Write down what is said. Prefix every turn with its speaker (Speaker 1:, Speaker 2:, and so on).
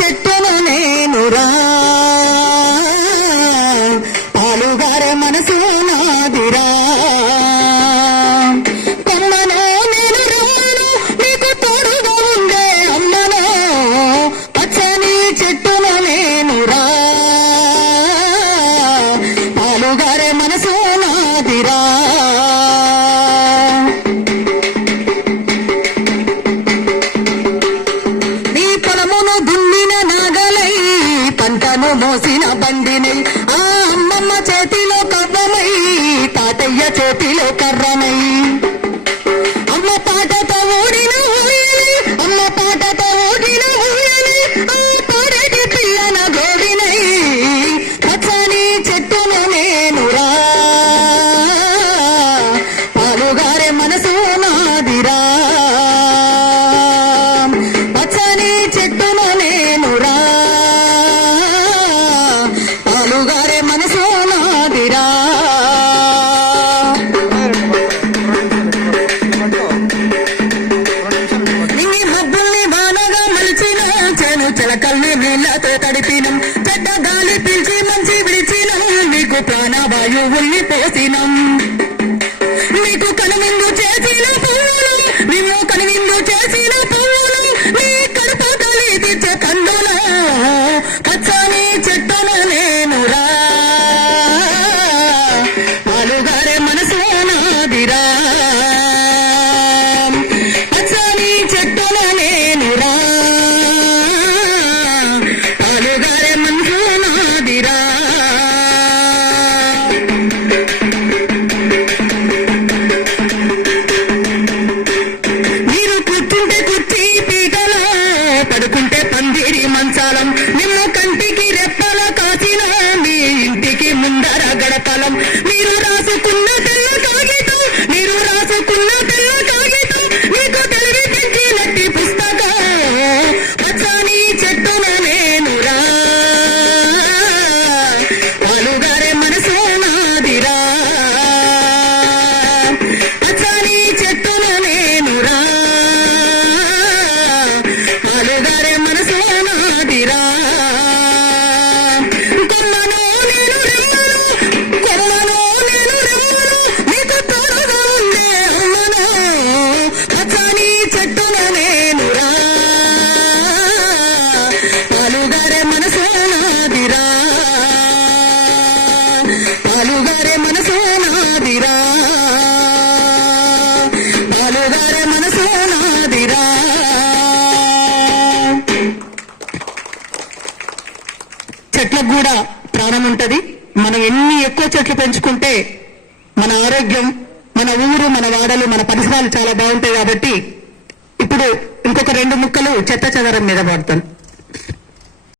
Speaker 1: చెట్టును నేనురా పాలుగారే మనసు నాదిరా కొమ్మను నేను రమ్మను నీకు తోడుగా ఉండే అమ్మను. పచ్చని చెట్టును నేనురా పాలుగారే మనసు నాదిరా పంటను మోసిన బండిని ఆ అమ్మమ్మ చేతిలో కవ్వమై తాతయ్య చేతిలో కర్రమై. అమ్మ పాట చేను చిలకల్ని నీళ్ళతో తడిపినం పెద్ద గాలి పిలిచి మంచి విడిచినం. నీకు ప్రాణవాయువుల్ని పోసినం. నాదిరా. పాలుగారే మనసు నాదిరా. చెట్లకు కూడా ప్రాణం ఉంటది. మనం ఎన్ని ఎక్కువ చెట్లు పెంచుకుంటే మన ఆరోగ్యం మన ఊరు మన వాడలు మన పరిసరాలు చాలా బాగుంటాయి కాబట్టి ఇప్పుడు ఇంకొక రెండు ముక్కలు చెత్త చెదరం మీద పడతాను